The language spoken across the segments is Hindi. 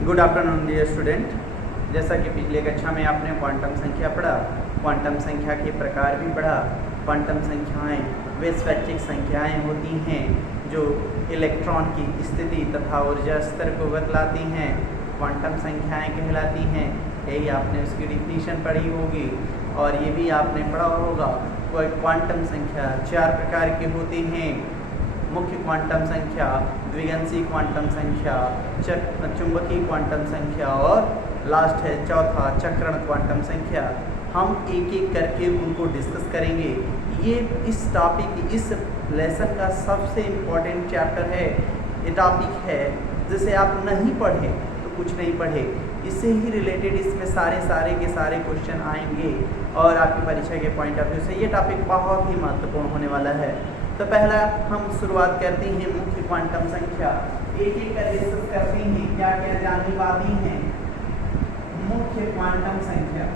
Good afternoon dear student. जैसा कि पिछले कक्षा में आपने क्वांटम संख्या पढ़ा, क्वांटम संख्या के प्रकार भी पढ़ा। क्वांटम संख्याएं वे स्वैच्छिक संख्याएं होती हैं जो इलेक्ट्रॉन की स्थिति तथा ऊर्जा स्तर को बतलाती हैं, क्वांटम संख्याएं कहलाती हैं। यही आपने उसकी डिफिनीशन पढ़ी होगी और ये भी आपने पढ़ा होगा। कोई क्वांटम संख्या 4 प्रकार की होती हैं। मुख्य क्वांटम संख्या, द्विअंशी क्वांटम संख्या, चुंबकीय क्वांटम संख्या और लास्ट है चौथा चक्रण क्वांटम संख्या। हम एक एक करके उनको डिस्कस करेंगे। ये इस टॉपिक, इस लेसन का सबसे इम्पोर्टेंट चैप्टर है। ये टॉपिक है जिसे आप नहीं पढ़े तो कुछ नहीं पढ़े, इससे ही रिलेटेड इसमें सारे के सारे क्वेश्चन आएंगे और आपकी परीक्षा के पॉइंट ऑफ व्यू से ये टॉपिक बहुत ही महत्वपूर्ण होने वाला है। तो पहला हम शुरुआत करते हैं मुख्य क्वांटम संख्या। एक एक कर डिस्कस करते हैं क्या क्या जानने वाली हैं। मुख्य क्वांटम संख्या,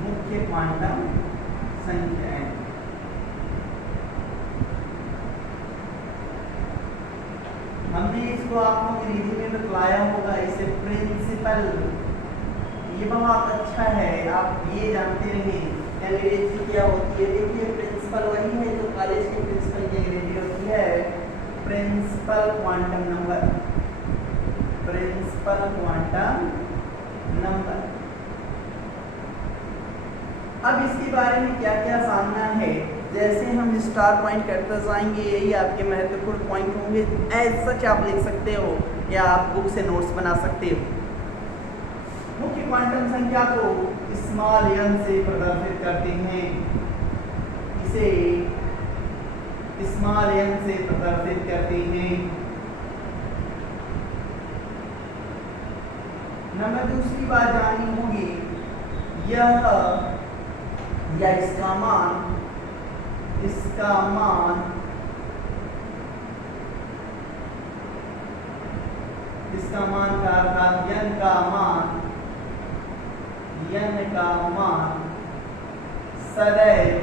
मुख्य क्वांटम संख्या हमने इसको आपको अंग्रेजी में बतलाया होगा, इसे प्रिंसिपल। ये बहुत अच्छा है, आप ये जानते रहे अंग्रेजी क्या होती है। देखिए प्रिंसिपल वही है जो कॉलेज के प्रिंसिपल की अंग्रेजी होती है, principal quantum number, principal quantum number. अब इसके बारे में क्या क्या जानना है, जैसे हम स्टार पॉइंट करते जाएंगे यही आपके महत्वपूर्ण पॉइंट होंगे। ऐसा सच आप लिख सकते हो या आप बुक से नोट्स बना सकते हो। मुख्य क्वांटम संख्या को स्मॉल n से प्रदर्शित करते हैं, इसे स्मॉल n से प्रदर्शित करते हैं। नंबर दूसरी बात जाननी होगी, यह या इसका मान का अर्थात n का मान सदैव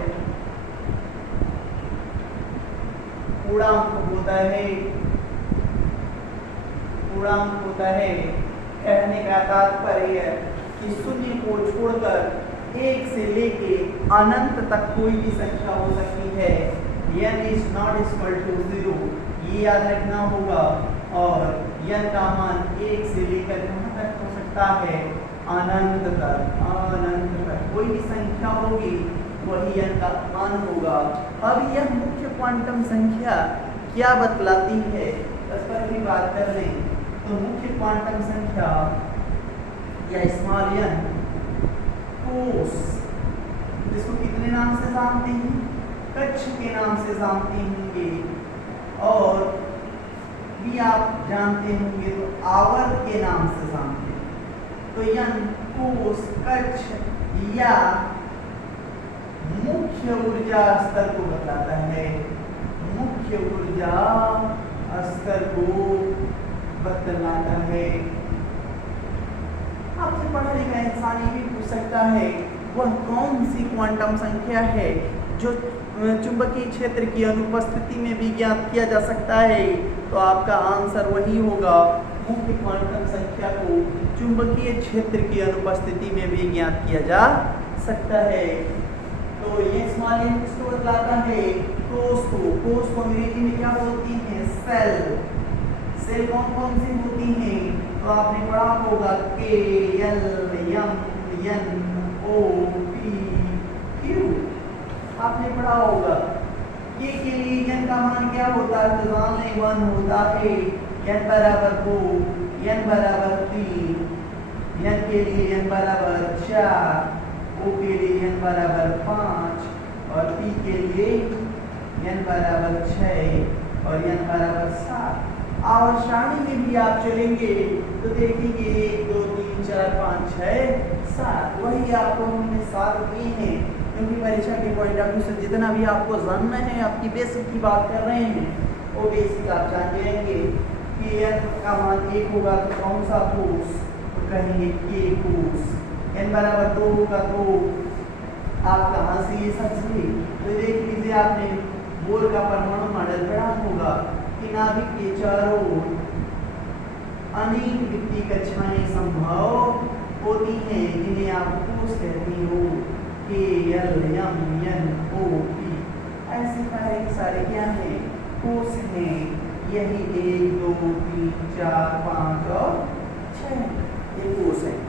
पूर्णांक होता है, पूर्णांक होता है। कहने का तात्पर्य कि शून्य को छोड़कर 1 से लेके अनंत तक कोई भी संख्या हो सकती है। n is not equal to 0, ये याद रखना होगा। और n का मान 1 से लेकर कहां तक हो सकता है, अनंत तक। अनंत तक कोई भी संख्या होगी वही n का मान होगा। अब यह मुख्य क्वांटम संख्या क्या बतलाती है, इस पर भी बात कर लें। तो मुख्य क्वांटम संख्या या स्मॉल n कोस, जिसको कितने नाम से जानते हैं, कक्ष के नाम से जानते होंगे, और भी आप जानते होंगे तो आवर्त के नाम से जानते हैं। तो n कोस कक्ष या मुख्य ऊर्जा स्तर को बताता है, मुख्य ऊर्जा स्तर को बतलाता है। आपसे पढ़ा लिखा इंसान ये भी पूछ सकता है वह कौन सी क्वांटम संख्या है जो चुंबकीय क्षेत्र की अनुपस्थिति में भी ज्ञात किया जा सकता है। तो आपका आंसर वही होगा, मुख्य क्वांटम संख्या को चुंबकीय क्षेत्र की अनुपस्थिति में भी ज्ञात किया जा सकता है। तो ये स्मॉल n किसको बतलाता है, कोस को। कोस को अंग्रेजी में क्या बोलती हैं, सेल। सेल कौन कौन सी होती हैं, तो आपने पढ़ा होगा K, L, M, N, O, P, Q, आपने पढ़ा होगा। K के लिए n का मान क्या होता है, तो जान लें 1 होता है, n बराबर 2, n बराबर 3, n के लिए n बराबर 4, O के लिए n बराबर 5 और P के लिए n बराबर 6 और n बराबर 7। और सारणी में भी आप चलेंगे तो देखेंगे 1 2 3 4 5 6 7, वही आपको हमने 7 दिए हैं। क्योंकि परीक्षा के पॉइंट ऑफ व्यू से जितना भी आपको जानना है, आपकी बेसिक की बात कर रहे हैं, वो बेसिक आप जान जाएंगे कि n का मान 1 होगा तो कौन सा कोस, तो कहेंगे K कोस। n बराबर 2 होगा तो आप कहाँ से ये समझिए, तो देख लीजिए आपने बोर का परमाणु मॉडल पढ़ा होगा कि नाभिक के चारों ओर अनेक वित्तीय कक्षाएं संभव होती हैं जिन्हें आप कोष कहते हो, KLMNOP। ऐसे सारे क्या हैं, कोष हैं। यही 1 2 3 4 5 और 6 ये कोष हैं,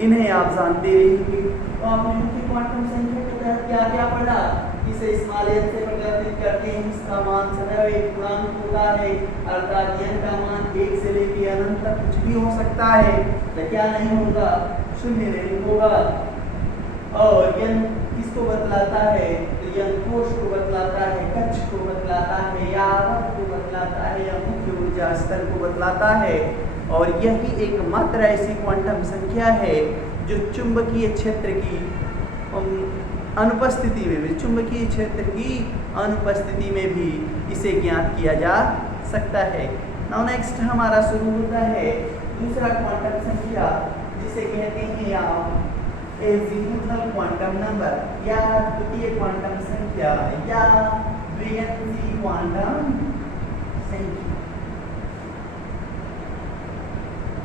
इन्हें आप जानते रहिए। तो आपने मुख्य क्वांटम संख्या के तहत क्या क्या पढ़ा, इसे स्मॉल n से परिवर्तित करते हैं, इसका मान सदैव एक पूर्णांक होता है, अर्थात n का मान 1 से लेकर अनंत तक कुछ भी हो सकता है, तो क्या नहीं होगा, शून्य नहीं होगा। और n किसको बतलाता है, तो n कोष को बतलाता है, कक्ष को बतलाता है, या आवर्त को बतलाता है, या मुख्य ऊर्जा स्तर को बतलाता है। और यही एकमात्र ऐसी क्वांटम संख्या है जो चुंबकीय क्षेत्र की अनुपस्थिति में भी, चुंबकीय क्षेत्र की अनुपस्थिति में भी इसे ज्ञात किया जा सकता है। नाउ नेक्स्ट हमारा शुरू होता है दूसरा क्वांटम संख्या, जिसे कहते हैं आप एजीमुथल क्वांटम नंबर, या द्वितीय क्वांटम संख्या, या द्विगंशी क्वांटम संख्या।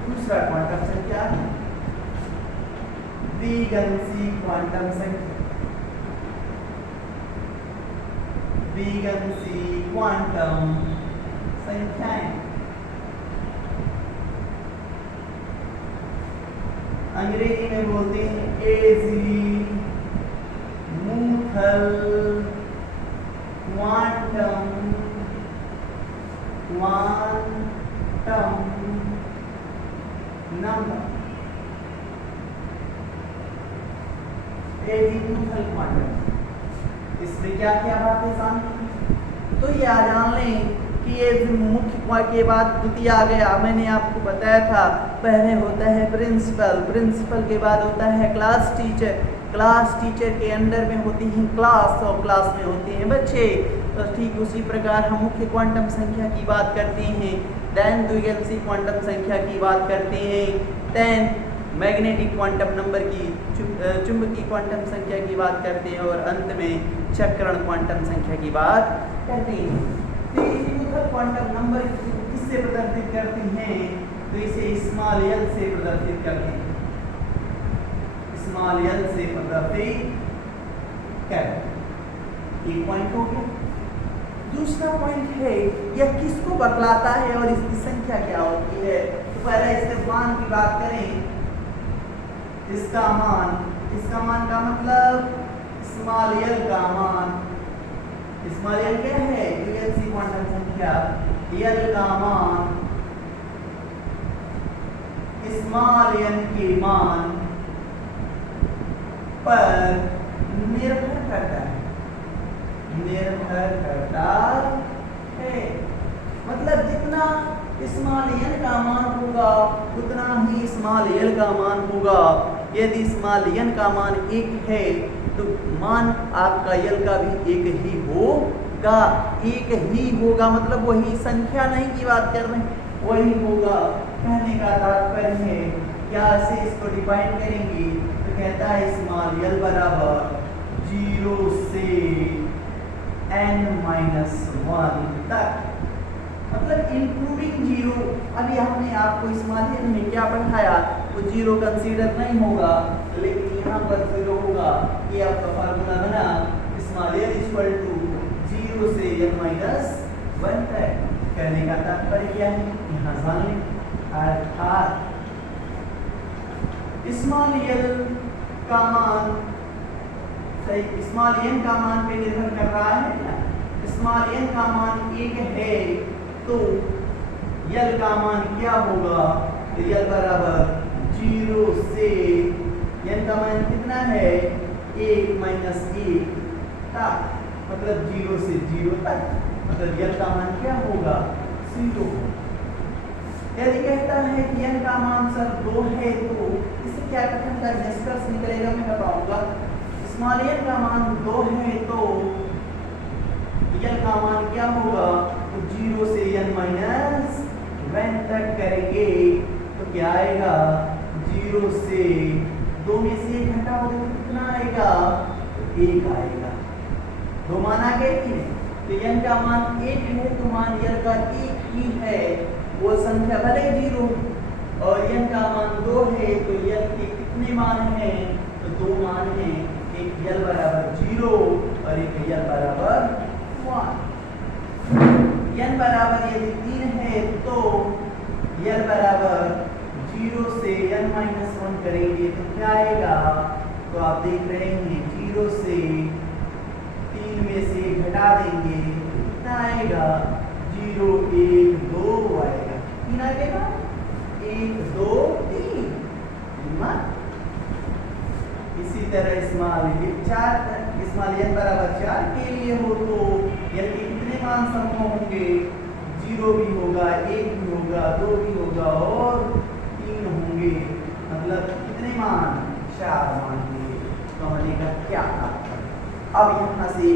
दूसरा क्वांटम संख्या द्विगंशी क्वांटम संख्या, द्विगंशी क्वांटम संख्याएं। अंग्रेजी में बोलते हैं azimuthal quantum number, azimuthal quantum. इसमें क्या क्या बातें जाननी, तो ये जान लें कि ये मुख्य के बाद द्वितीय आ गया। मैंने आपको बताया था पहले होता है प्रिंसिपल, प्रिंसिपल के बाद होता है क्लास टीचर, क्लास टीचर के अंडर में होती हैं क्लास, और क्लास में होते हैं बच्चे। तो ठीक उसी प्रकार हम मुख्य क्वांटम संख्या की बात करते हैं, देन द्विगंशी क्वांटम संख्या की बात करते हैं, देन मैग्नेटिक क्वांटम नंबर की, चुंबकीय क्वांटम संख्या की बात करते हैं, और अंत में चक्रण क्वांटम संख्या की बात करते हैं। तो एजीमुथल क्वांटम नंबर किससे प्रदर्शित करते हैं, तो इसे स्मॉल l से प्रदर्शित करते हैं, स्मॉल l से प्रदर्शित करते हैं। एक पॉइंट हो गया। दूसरा पॉइंट है यह किसको बतलाता है और इसकी संख्या क्या होती है। तो पहले इसके मान की बात करें, इसका मान का मतलब स्मॉल l का मान, स्मॉल l क्या है, द्विगंशी क्वांटम संख्या, l का मान स्मॉल n के मान पर निर्भर करता है, मतलब जितना स्मॉल n का मान होगा उतना ही स्मॉल l का मान होगा। यदि स्मॉल n का मान 1 है तो मान आपका l का भी 1 ही होगा, 1 ही होगा, मतलब वही संख्या नहीं की बात कर रहे हैं, वही होगा। कहने का तात्पर्य है क्या से इसको डिफाइन करेंगे, तो कहता है स्मॉल l बराबर 0 से n-1 तक, मतलब इंक्लूडिंग 0। अभी हमने आपको स्मॉल l में क्या पढ़ाया, वो 0 कंसीडर नहीं होगा, लेकिन यहाँ पर 0 होगा। ये आपका फार्मूला बना, स्मॉल l इक्वल टू 0 से n-1 तक। कहने का तात्पर्य क्या है, यहाँ जान लें, अर्थात स्मॉल l का मान, सही, स्मॉल n का मान पे निर्भर कर रहा है ना। स्मॉल n का मान 1 है तो l का मान क्या होगा, तो l बराबर 0 से, n का मान कितना है, 1 - 1 तक, मतलब 0 से 0 तक, मतलब l का मान क्या होगा, 0। यदि कहता है कि n का मान सर 2 है तो इससे क्या कथन का निष्कर्ष निकलेगा, मैं बताऊंगा। स्मॉल n का मान 2 है तो l का मान क्या होगा, तो 0 से n-1 तक करेंगे तो क्या आएगा, 0 से 2 में से 1 घटाओगे तो कितना आएगा, तो 1 आएगा। 2 मान आ गए कि नहीं, तो n का मान 1 है तो मान l का 1 ही है, वो संख्या भले 0 और n का मान 2 है तो l के कितने मान हैं? तो 2 मान हैं, एक l बराबर 0 और एक l बराबर 1। n बराबर यदि 3 है तो l बराबर 0 से n-1 करेंगे तो क्या आएगा? तो आप देख रहे हैं 0 से 3 में से घटा देंगे तो कितना आएगा? 0 1 2 आएगा। 3 आएगा, 1 2 3। इसी तरह स्मॉल n बराबर 4 के लिए हो तो l के कितने मान संभव होंगे? 0 भी होगा, 1 भी होगा, 2 भी होगा और 3 होंगे। मतलब कितने मान? 4 मान होंगे। तो हमने का क्या था? अब यहाँ से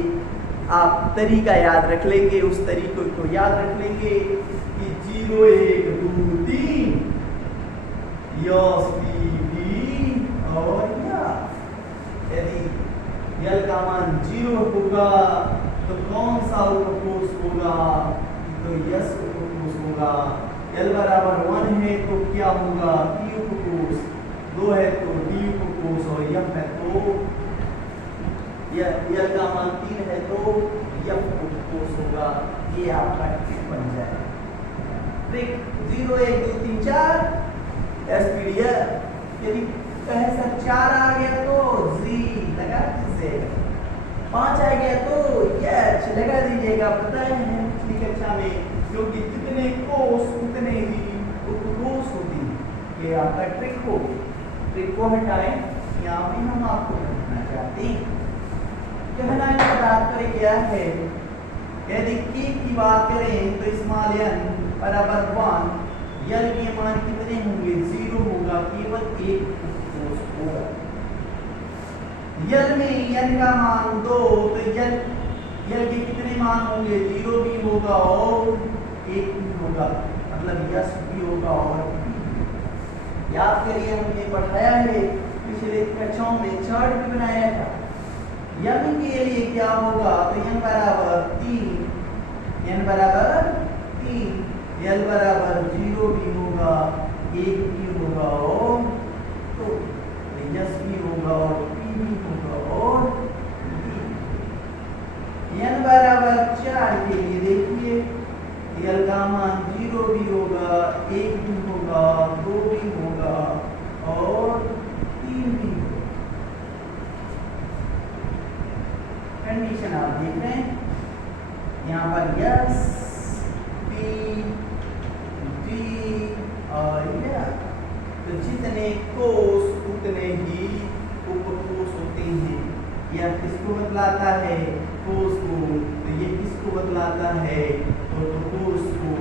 आप तरीका याद रख लेंगे, उस तरीके को याद रख लेंगे कि 0 1 2 3 यस पी और यदि l का मान 0 होगा तो कौन सा उपकोष होगा? तो यस उपकोष होगा। l बराबर 1 है तो क्या होगा? p उपकोष, 2 है तो d उपकोष और f है तो l का मान 3 है तो f उपकोष होगा। ये आपका ट्रिक बन जाएगा। Trick 0 1 2 3 4 SPDF. यदि कहे सर 4 आ गया तो जी लगा दीजिएगा, 5 आ गया तो एच लगा दीजिएगा। पता है पिछली कक्षा में, क्योंकि जितने कोष उतने ही उपकोष होती है। ये आपका ट्रिक को हटाएं, यहाँ भी हम आपको बताना चाहते हैं। कहना का तात्पर्य क्या है? यदि k की बात करें तो स्मॉल n बराबर 1, l के मान कितने होंगे? 0 होगा, केवल एक उपकोष होगा। l में n का मान 2 तो l के कितने मान होंगे? 0 भी होगा और 1 भी होगा, मतलब यस भी होगा और याद करिए हमने पढ़ाया है पिछले कक्षाओं में, चार्ट भी बनाया था। m के लिए क्या होगा? तो n बराबर 3, l बराबर 0 भी होगा, 1 भी होगा और तो यस भी होगा और p भी होगा और n बराबर 4 के लिए देखिए l का मान 0 भी होगा, 1 भी होगा, 2 भी होगा और 3 भी होगा। कंडीशन आप देख रहे हैं यहाँ पर यस पी डी और तो जितने कोष उतने ही उपकोष होते हैं। यह किसको बतलाता है? कोष को। तो ये किसको बतलाता है? तो कोष को।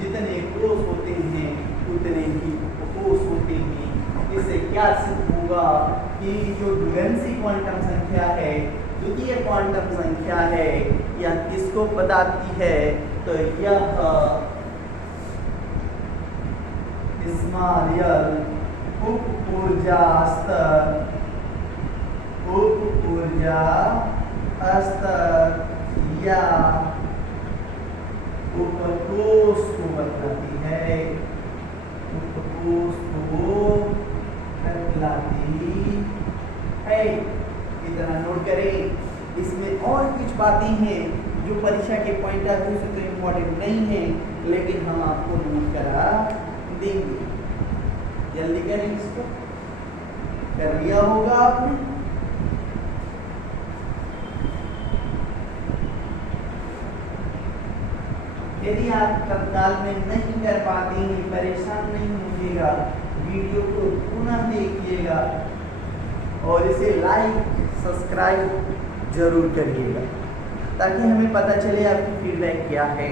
जितने कोष होते हैं उतने ही उपकोष होते हैं। इससे क्या सिद्ध होगा कि जो द्विअंशी क्वांटम संख्या है, द्वितीय क्वांटम संख्या है, यह किसको बताती है? तो यह स्मॉल l उप ऊर्जा स्तर या उपकोष को बतलाती है। उपकोष को बतलाती है। इतना नोट करें। इसमें और कुछ बातें हैं जो परीक्षा के पॉइंट ऑफ व्यू से तो इम्पोर्टेंट नहीं है, लेकिन हम आपको नोट करा देंगे। जल्दी करें, इसको कर लिया होगा आपने। यदि आप तत्काल में नहीं कर पाते हैं, परेशान नहीं होइएगा, वीडियो को पुनः देखिएगा और इसे लाइक सब्सक्राइब जरूर करिएगा ताकि हमें पता चले आपकी फीडबैक क्या है।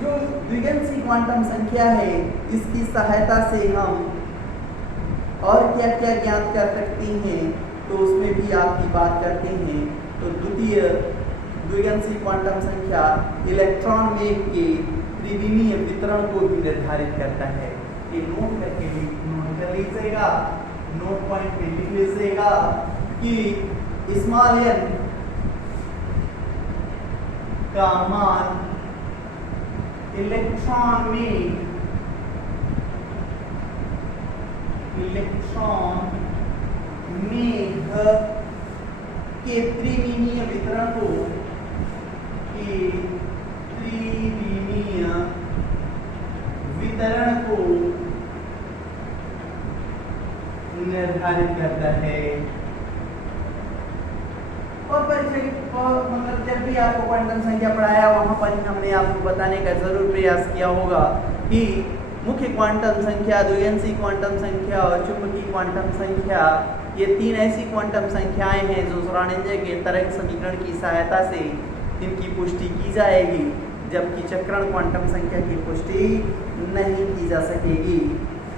जो द्विअंशी क्वांटम संख्या है, इसकी सहायता से हम और क्या क्या ज्ञात कर सकते हैं, तो उसमें भी आपकी बात करते हैं। तो द्विअंशी क्वांटम संख्या इलेक्ट्रॉन वेव के त्रिविमीय वितरण को भी निर्धारित करता है। ये नोट करके नोट कर लीजिएगा, नोट पॉइंट पे लिख लीजिएगा कि स्मॉल n का मान इलेक्ट्रॉन मेघ के त्रिविमीय वितरण को निर्धारित करता है। और परीक्षा मतलब जब भी आपको क्वांटम संख्या पढ़ाया वहां पर हमने आपको बताने का जरूर प्रयास किया होगा कि मुख्य क्वांटम संख्या, द्विअंशी क्वांटम संख्या और चुंबकीय क्वांटम संख्या, ये तीन ऐसी क्वांटम संख्याएं हैं जो श्रोडिंगर के तरंग समीकरण की सहायता से इनकी पुष्टि की जाएगी, जबकि चक्रण क्वांटम संख्या की पुष्टि नहीं की जा सकेगी।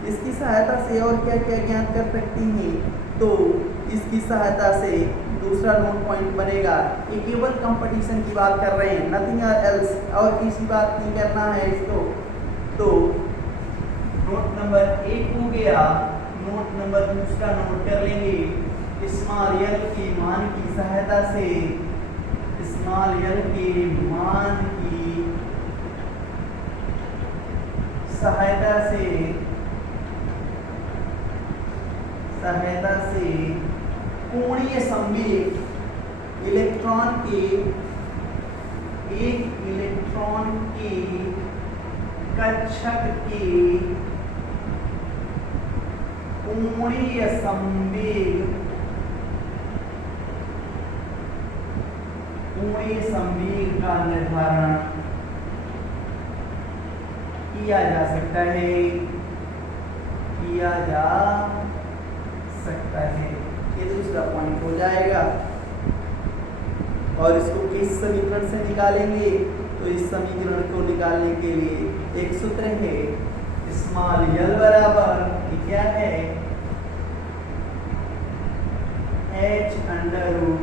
इसकी सहायता से और क्या क्या ज्ञात कर सकती हैं, तो इसकी सहायता से दूसरा नोट पॉइंट बनेगा। ये केवल कंपटीशन की बात कर रहे हैं, नथिंग एल्स, और किसी बात नहीं करना है इसको। तो नोट नंबर 1 हो गया। नोट नंबर दूसरा नोट कर लेंगे। स्मॉल एल के मान की सहायता से, स्मॉल एल के मान की सहायता से कोणीय संवेग इलेक्ट्रॉन के, एक इलेक्ट्रॉन के कक्षक के कोणीय संवेग का निर्धारण किया जा सकता है। ये दूसरा पॉइंट हो जाएगा। और इसको किस समीकरण से निकालेंगे, तो इस समीकरण को निकालने के लिए एक सूत्र है, स्मॉल एल बराबर क्या है, h under root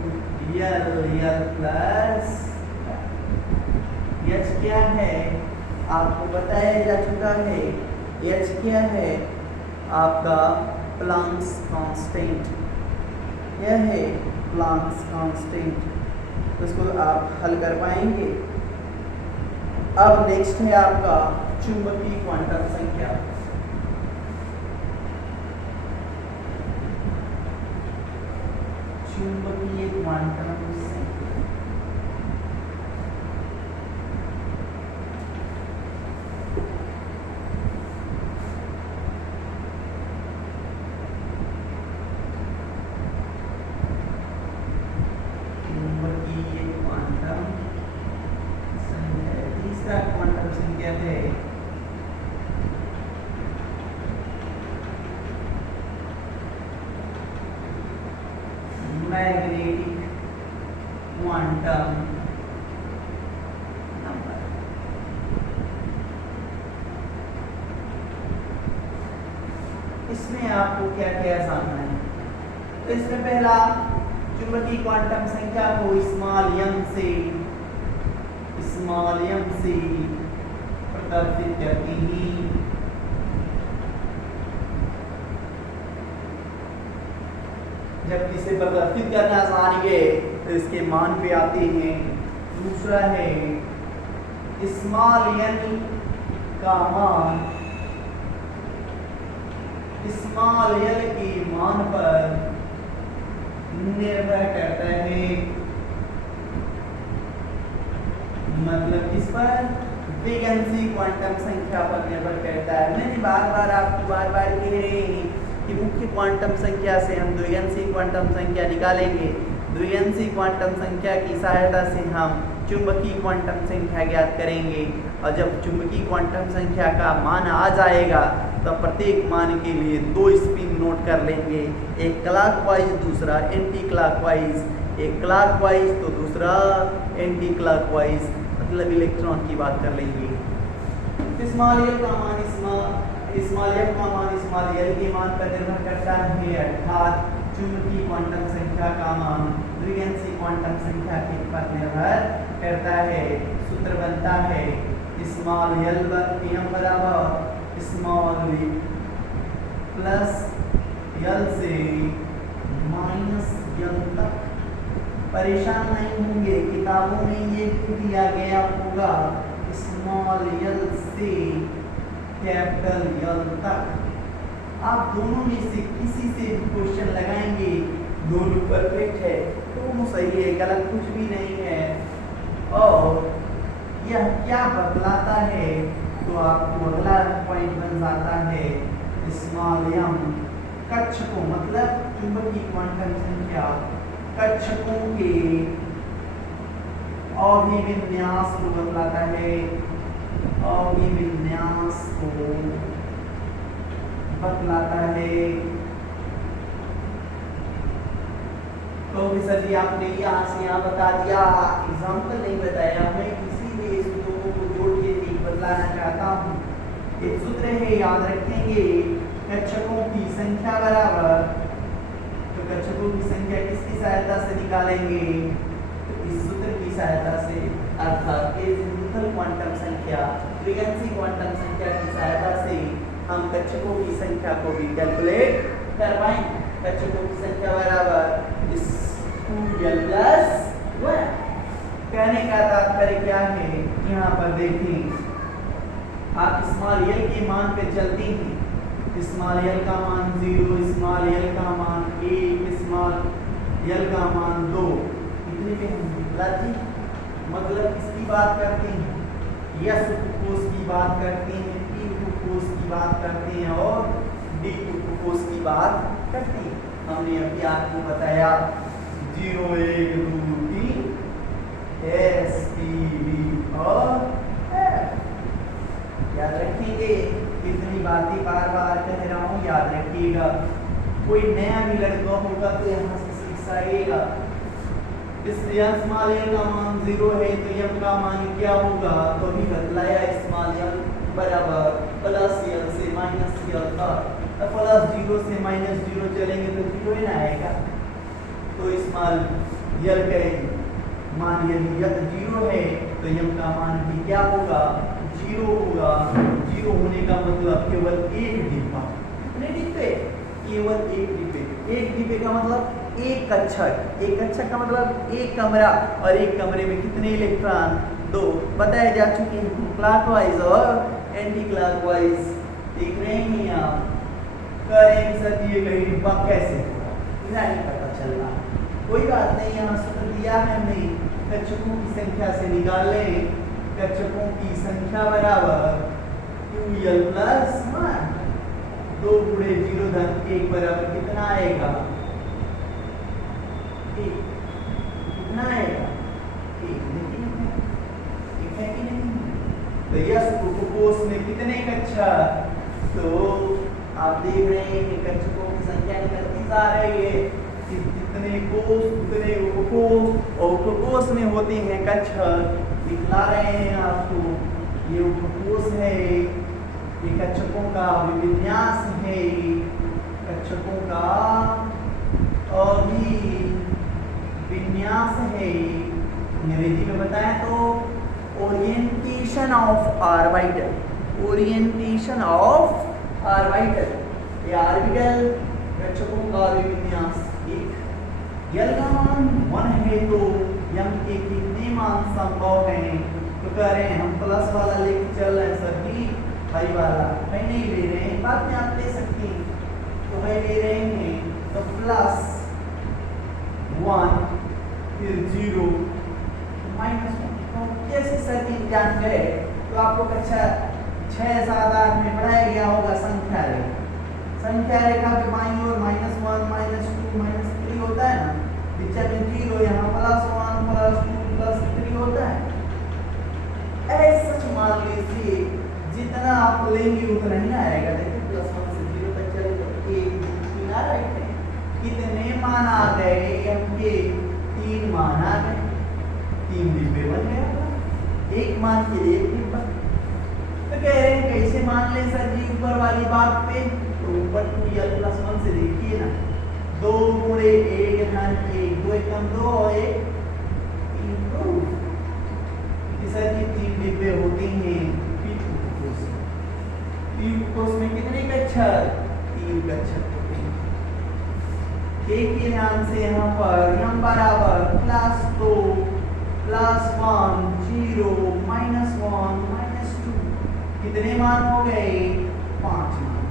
L plus h क्या है आपको बताया जा चुका है। h क्या है आपका प्लांक्स कांस्टेंट, यह है प्लांक्स कांस्टेंट। तो इसको आप हल कर पाएंगे। अब नेक्स्ट है आपका चुंबकीय क्वांटम संख्या। चुंबकीय क्वांटम संख्या क्वांटम संख्या है मैग्नेटिक क्वांटम नंबर। इसमें आपको क्या क्या जानना है, तो इसमें पहला चुंबकीय क्वांटम संख्या को स्मॉल एम से प्रदर्शित करती हैं। जब इसे प्रदर्शित करना जानेंगे तो इसके मान पे आते हैं। दूसरा है स्मॉल एन का मान स्मॉल एल के मान पर निर्भर करता है, मतलब इस पर द्विअंशी क्वांटम संख्या पर निर्भर करता है। मैंने बार बार कह रहे हैं कि मुख्य क्वांटम संख्या से हम द्विअंशी क्वांटम संख्या निकालेंगे। द्विअंशी क्वांटम संख्या की सहायता से हम चुंबकीय क्वांटम संख्या ज्ञात करेंगे, और जब चुंबकीय क्वांटम संख्या का मान आ जाएगा तो प्रत्येक मान के लिए 2 स्पिन नोट कर लेंगे, एक क्लॉकवाइज दूसरा एंटी क्लॉकवाइज, एक क्लॉकवाइज तो दूसरा एंटी क्लॉकवाइज, मतलब इलेक्ट्रॉन की बात कर लेंगे। स्मॉल एल का मान स्मॉल एल के मान पर निर्भर करता है, अर्थात चुंबकीय क्वांटम संख्या का मान द्विअंशी क्वांटम संख्या के पर निर्भर करता है। सूत्र बनता है स्मॉल एल बराबर स्मॉल प्लस एल से माइनस एल तक। परेशान नहीं होंगे, किताबों में ये दिया गया होगा स्मॉल यल से कैपिटल यल तक। आप दोनों में से किसी से भी क्वेश्चन लगाएंगे, दोनों परफेक्ट है, दोनों सही है, गलत कुछ भी नहीं है। और यह क्या बतलाता है, तो आपको अगला पॉइंट बन जाता है स्मॉल एम कक्षकों मतलब चुंबकीय क्वांटम संख्या कक्षकों के अभिविन्यास को बतलाता है, अभिविन्यास को बतलाता है। तो सर जी आपने यहाँ से यहाँ बता दिया, एग्जाम्पल नहीं बताया, मैं इसीलिए सूत्रों को जोड़ के एक बतलाना चाहता हूँ। एक सूत्र है, याद रखेंगे, कक्षकों की संख्या बराबर, तो कक्षकों की संख्या किसकी सहायता से निकालेंगे, तो इस सूत्र की सहायता से, अर्थात एजिमुथल क्वांटम संख्या, फ्रीक्वेंसी क्वांटम संख्या की सहायता से हम कक्षकों की संख्या को भी कैलकुलेट कर पाएंगे। कक्षकों की संख्या बराबर इस 2l + 1। कहने का तात्पर्य क्या है, यहाँ पर देखें, आप स्मॉल l के मान पे चलते हैं, स्मॉल l का मान 0, स्मॉल l का मान 1, स्मॉल l का मान 2, इतने पे हम जी मतलब किसकी बात करते हैं, यस उपकोष की बात करते हैं, पी उपकोष की बात करते हैं और डी उपकोष की बात करते हैं। हमने अभी आपको बताया 0, 1, 2, 3 S, T, D और F। याद रखेंगे, इतनी बातें बार बार कह रहा हूँ, याद रखिएगा। कोई नया भी लड़का होगा तो यहाँ से सीख आएगा। इस स्मॉल l का मान 0 है तो m का मान क्या होगा, तो अभी बतलाया स्मॉल l बराबर प्लस l से माइनस l था, अब प्लस 0 से माइनस 0 चलेंगे तो 0 ही ना आएगा। तो स्मॉल l का मान यदि 0 है तो m का मान भी क्या होगा, 0 होगा। 0 होने का मतलब केवल एक डिब्बा, कितने डिब्बे, केवल एक डिब्बे। एक डिब्बे का मतलब एक कक्षक, एक कक्षक का मतलब एक कमरा, और एक कमरे में कितने इलेक्ट्रॉन, 2 बताए जा चुके हैं, क्लॉकवाइज और एंटी क्लॉकवाइज। देख रहे हैं आप, करेंगे सर ये कहीं डिब्बा कैसे होगा, नहीं पता चल रहा, कोई बात नहीं, यहाँ सूत्र दिया है हमने, कक्षकों की संख्या से निकाल लें। कक्षकों की संख्या बराबर 2l + 1, 2 × 0 + 1 बराबर कितना आएगा, कितना आएगा, एक है कि नहीं। तो यस उपकोष में कितने कक्षक, तो आप देख रहे हैं कि कक्षकों की संख्या निकलती जा रही है, जितने कोष उतने उपकोष, और उपकोष में होते हैं कक्षक, दिखला रहे हैं आपको, ये उपकोष है, ये कक्षकों का विन्यास है, कक्षकों का अभिविन्यास है। अंग्रेजी में बताएं तो orientation of orbital, orientation of orbital, ये ऑर्बिटल कक्षकों का अभिविन्यास। एक l का मान 1 है तो m के कितने मान संभव हैं, तो कह रहे हैं हम प्लस वाला लेके चल रहे हैं सर जी, भाई वाला है नहीं ले रहे हैं, बाद में आप ले सकते हैं, तो है ले रहे हैं, तो +1 फिर 0 -1। तो कैसे सर जी जान गए, तो आपको कक्षा 6, 7, 8 में पढ़ाया गया होगा संख्या रेखा। संख्या रेखा के बाईं ओर -1, -2, -3 होता है ना, बीच में 0, यहाँ +1, +2, +3 होता है। ऐसा मान लीजिए जितना आप लेंगे उतना ही आएगा। देखिए +1 से 0 तक चले तो 1, 2, 3 आ रहे हैं, कितने मान आ गए, m के 3 मान आ गए, 3 डिब्बे बन गए, एक मान के लिए एक डिब्बा। तो कह रहे हैं कैसे मान ले सर जी, ऊपर वाली बात पे, तो ऊपर 2l + 1 से देखिए ना, 2 × 1 धन 1, 2 × 2 और 1 3, 2 सर जी 3 डिब्बे होते हैं पी उपकोष में कितने कक्षक, 3 कक्षक होते हैं। देखिए ध्यान से, यहाँ पर m बराबर +2 +1 0 -1 कितने मान हो गए? 5 मान।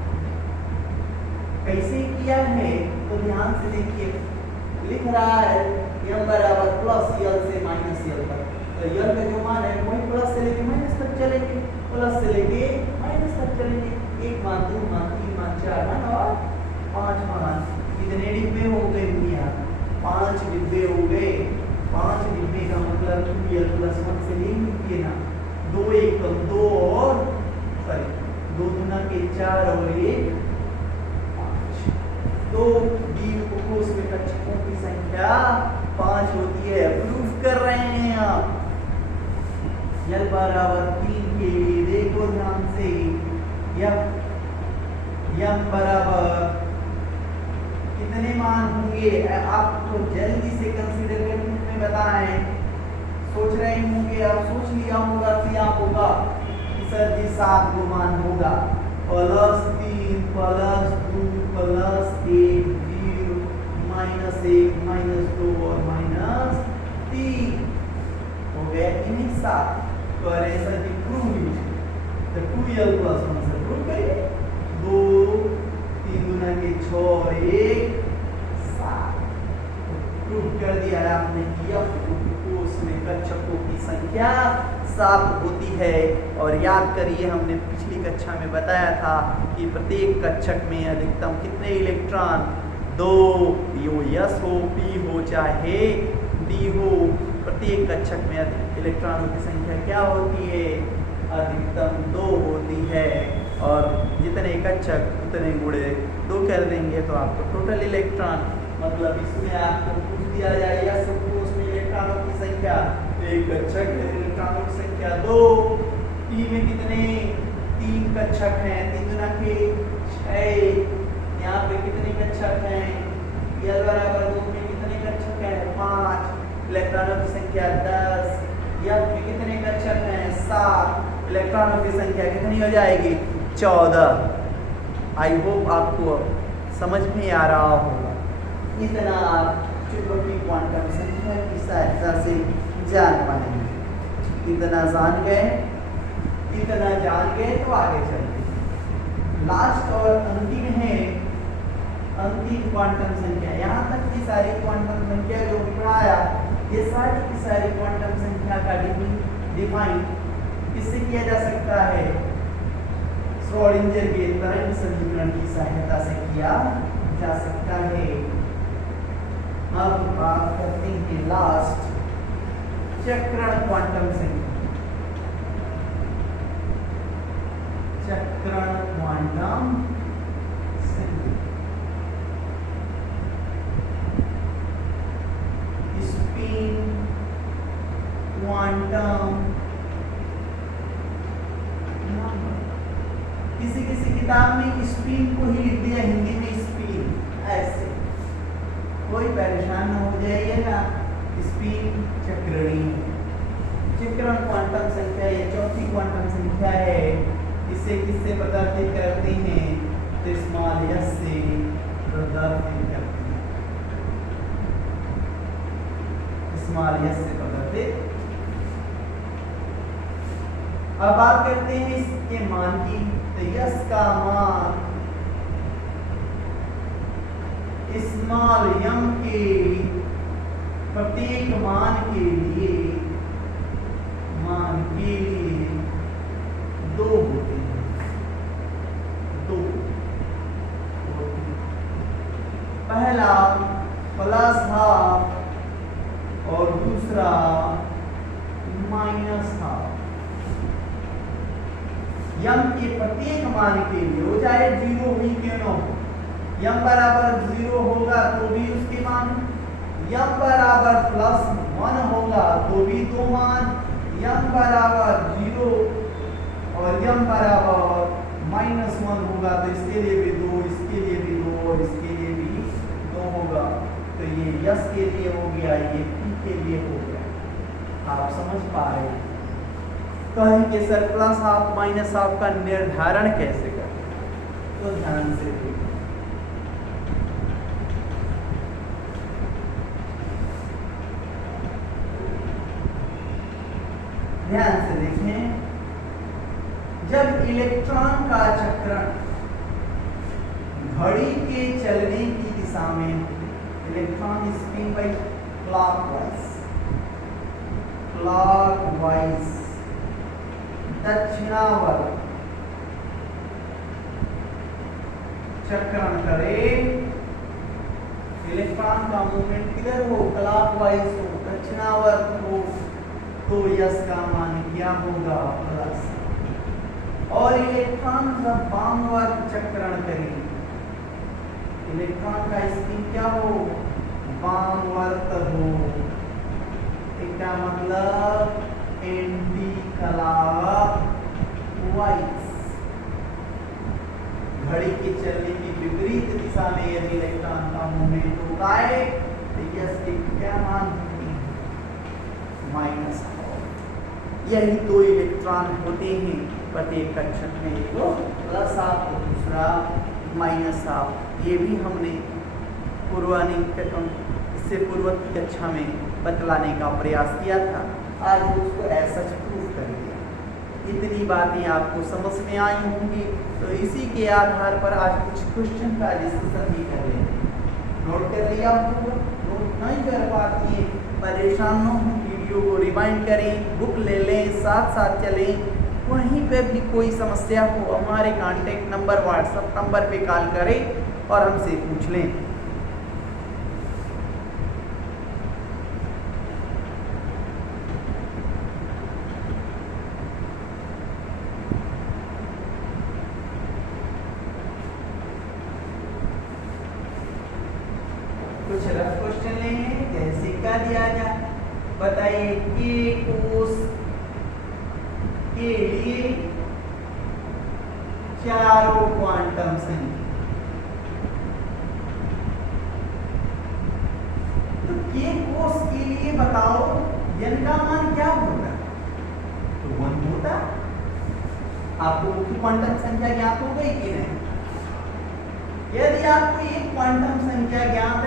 कैसे किया है तो ध्यान से देखिए, लिख रहा है m बराबर प्लस यल से माइनस यल तक। तो यल का जो मान है वही प्लस से लेके माइनस तक चलेंगे, प्लस से लेके माइनस तक चलेंगे। 1 मान, 2 मान, 3 मान, 4 मान और 5 मान। कितने डिब्बे हो गए भैया? 5 डिब्बे हो गए। 5 डिब्बे का मतलब 2l + 1 से लेंगे ना। 2 1 2 और सॉरी 2 दूना के 4 और 1 5। तो डी उपकोष में कक्षकों की संख्या 5 होती है। प्रूफ कर रहे हैं आप। l बराबर 3 के लिए देखो ध्यान से, m बराबर कितने मान होंगे? आपको जल्दी से कंसीडर करके हमें बताएं। सोच रहे होंगे, आप सोच लिया होगा कि आप होगा कि सर जी 7 गो मान होगा, +3 +2 +1 0 -1 -2 और -3 हो गया इन्हीं 7। तो ऐसा कि प्रूव इट। तो 2l + 1 से प्रूव करिए। 2 3 दूना के 6 और 1 7। प्रूव कर दिया आपने कि उपकोष में कक्षकों की संख्या 7 होती है। और याद करिए, हमने पिछली कक्षा में बताया था कि प्रत्येक कक्षक में अधिकतम कितने इलेक्ट्रॉन? 2। यो यस हो, पी हो, चाहे डी हो, प्रत्येक कक्षक में इलेक्ट्रॉनों की संख्या क्या होती है? अधिकतम 2 होती है। और जितने कक्षक उतने गुणे 2 कर देंगे तो आपको टोटल इलेक्ट्रॉन, मतलब इसमें आपको पूछ दिया जाए या उपकोष में इलेक्ट्रॉनों की संख्या, एक कक्षक है, इलेक्ट्रॉनों की संख्या 2। पी में कितने? 3 कक्षक हैं, 3 दूना के 6। यहाँ पे कितने कक्षक हैं? l बराबर 2 में कितने कक्षक हैं? 5। इलेक्ट्रॉनों की संख्या 10। f में कितने कक्षक हैं? 7। इलेक्ट्रॉनों की संख्या कितनी हो जाएगी? 14। आई होप आपको समझ में आ रहा होगा। इतना आप चुंबकीय क्वांटम संख्या की सहायता से जान पाएंगे। इतना जान गए तो आगे चलते। लास्ट और अंतिम है अंतिम क्वांटम संख्या। यहाँ तक की सारी क्वांटम संख्या जो पढ़ाया, ये सारी की सारी क्वांटम संख्या का डिफाइन किससे किया जा सकता है? श्रोडिंगर के तरंग समीकरण की सहायता से किया जा सकता है। अब बात करते हैं लास्ट चक्रण क्वांटम संख्या। चक्रण क्वांटम संख्या स्पिन क्वांटम नंबर। किसी किताब में स्पिन को ही लिख दिया, हिंदी में स्पिन, ऐसे कोई परेशान न हो जाइएगा। स्पिन चक्रणीय चक्रण क्वांटम संख्या ये चौथी क्वांटम संख्या है। इसे किससे प्रदर्शित करते हैं? तो स्मॉल s से प्रदर्शित करते हैं। स्मॉल s से प्रदर्शित। अब बात करते हैं इसके मान की। तो s का मान स्मॉल m के प्रत्येक मान के लिए 2 होते हैं। 2 पहला +12 और दूसरा -12। m के प्रत्येक मान के लिए, वो चाहे 0 भी क्यों न हो, m बराबर 0 होगा तो भी उसके मान, m बराबर +1 होगा तो भी 2 मान, m बराबर 0 और m बराबर -1 होगा तो इसके लिए भी 2, इसके लिए भी 2 और इसके लिए भी 2 होगा। तो ये s के लिए हो गया, ये p के लिए हो गया। आप समझ पा रहे हैं? कहेंगे सर +12 -12 का निर्धारण कैसे करें? तो ध्यान से देखिए, ध्यान से देखें। जब इलेक्ट्रॉन का चक्रण घड़ी के चलने की दिशा में, इलेक्ट्रॉन स्पिन बाय क्लॉकवाइज दक्षिणावर्त चक्रण करे, इलेक्ट्रॉन का मूवमेंट किधर हो, क्लॉकवाइज हो, दक्षिणावर्त हो, तो यस का मान क्या होगा, प्लस। और इलेक्ट्रॉन जब वामवर्त चक्रण करे, इलेक्ट्रॉन का स्पिन क्या हो, वामवर्त हो, इसका मतलब एंटी क्लॉकवाइज, घड़ी के चलने की विपरीत दिशा में यदि इलेक्ट्रॉन का मूवमेंट होता है तो यस की क्या मान होगी, माइनस। यही दो इलेक्ट्रॉन होते हैं प्रत्येक कक्षक में, एक प्लस हाफ और दूसरा माइनस हाफ। ये भी हमने इससे पूर्व की कक्षा में बतलाने का प्रयास किया था, आज उसको ऐसा प्रूफ कर दिया। इतनी बातें आपको समझ में आई होंगी, तो इसी के आधार पर आज कुछ क्वेश्चन का डिस्कशन भी कर लेंगे। नोट कर लिया, नोट नहीं कर पाती है परेशान न हो, वीडियो को रिवाइंड करें, बुक ले लें, साथ साथ चलें। वहीं पे भी कोई समस्या हो हमारे कांटेक्ट नंबर व्हाट्सएप नंबर पे कॉल करें और हमसे पूछ लें। कुछ रफ क्वेश्चन लेंगे, जैसे क्या दिया जाए, बताइए के कोष के लिए चारों क्वांटम संख्या, तो के कोष के लिए बताओ n का मान क्या होगा, तो 1 होता। आपको मुख्य क्वांटम संख्या ज्ञात हो गई कि नहीं? यदि आपको एक क्वांटम संख्या ज्ञात है